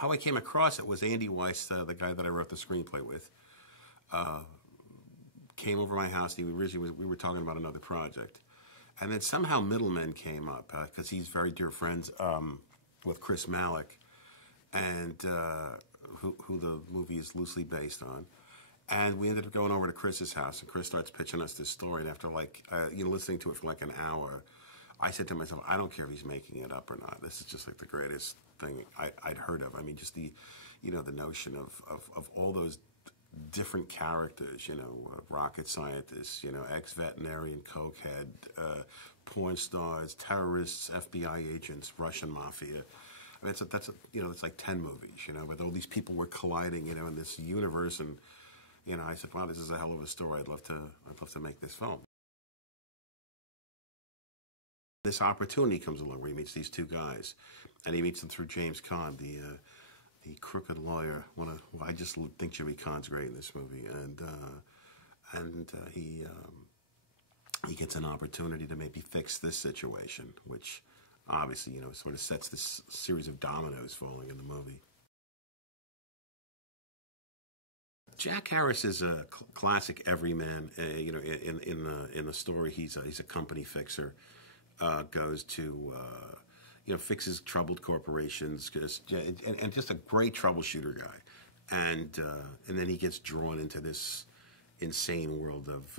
how I came across it was Andy Weiss, the guy that I wrote the screenplay with, came over my house. We were talking about another project, and then somehow Middlemen came up because he's very dear friends with Chris Malick, and who the movie is loosely based on. And we ended up going over to Chris's house, and Chris starts pitching us this story. And after listening to it for like an hour, I said to myself, I don't care if he's making it up or not. This is just like the greatest thing I'd heard of. I mean, just the notion of all those different characters, rocket scientists, ex-veterinarian, cokehead, porn stars, terrorists, FBI agents, Russian mafia. I mean, it's like 10 movies, but all these people were colliding, in this universe, and I said, wow, this is a hell of a story. I'd love to make this film. This opportunity comes along where he meets these two guys, and he meets them through James Caan, the crooked lawyer. I just think Jimmy Caan's great in this movie, and he gets an opportunity to maybe fix this situation, which obviously sort of sets this series of dominoes falling in the movie. Jack Harris is a classic everyman. In the story, he's a company fixer. Goes to fixes troubled corporations, and just a great troubleshooter guy. And then he gets drawn into this insane world of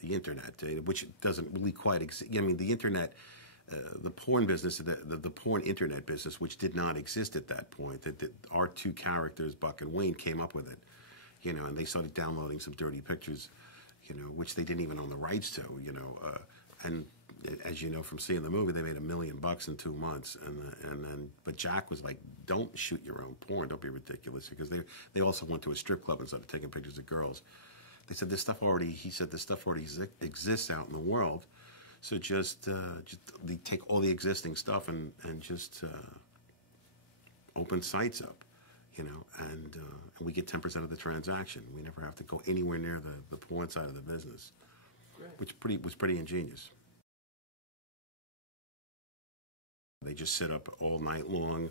the internet, which doesn't really quite exist. I mean, the internet, the porn business, the porn internet business, which did not exist at that point. That our two characters, Buck and Wayne, came up with it. And they started downloading some dirty pictures, which they didn't even own the rights to, and as you know from seeing the movie, they made $1 million in 2 months, but Jack was like, "Don't shoot your own porn, don't be ridiculous," because they also went to a strip club and started taking pictures of girls. They said this stuff already exists out in the world, so just they take all the existing stuff and just open sites up. And we get 10% of the transaction. We never have to go anywhere near the porn side of the business, which was pretty ingenious. They just sit up all night long,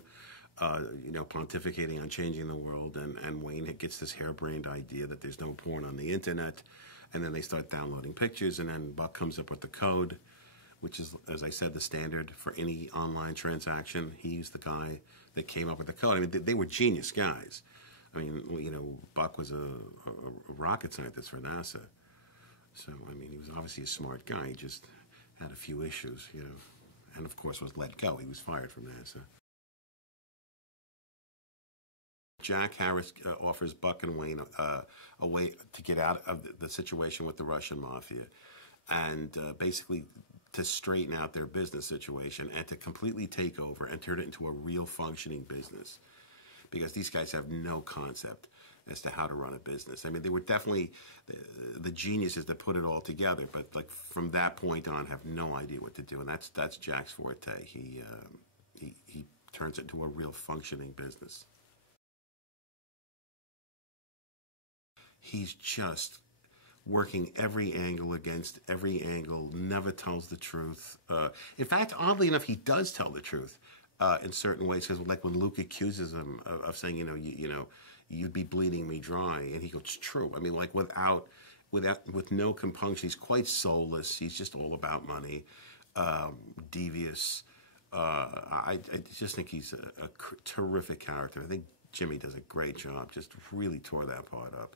pontificating on changing the world, and Wayne gets this harebrained idea that there's no porn on the internet, and then they start downloading pictures, and then Buck comes up with the code, which is, as I said, the standard for any online transaction. He's the guy that came up with the code. I mean, they were genius guys. I mean, Buck was a rocket scientist for NASA. So, I mean, he was obviously a smart guy. He just had a few issues, and of course was let go. He was fired from NASA. Jack Harris offers Buck and Wayne a way to get out of the situation with the Russian mafia, and basically to straighten out their business situation and to completely take over and turn it into a real functioning business. Because these guys have no concept as to how to run a business. I mean, they were definitely the geniuses that put it all together, but like from that point on, have no idea what to do, and that's Jack's forte. He turns it into a real functioning business. He's just working every angle against every angle, never tells the truth. In fact, oddly enough, he does tell the truth in certain ways. Because like when Luke accuses him of saying, you'd be bleeding me dry, and he goes, it's true. I mean, like with no compunction. He's quite soulless. He's just all about money, devious. I just think he's a terrific character. I think Jimmy does a great job. Just really tore that part up.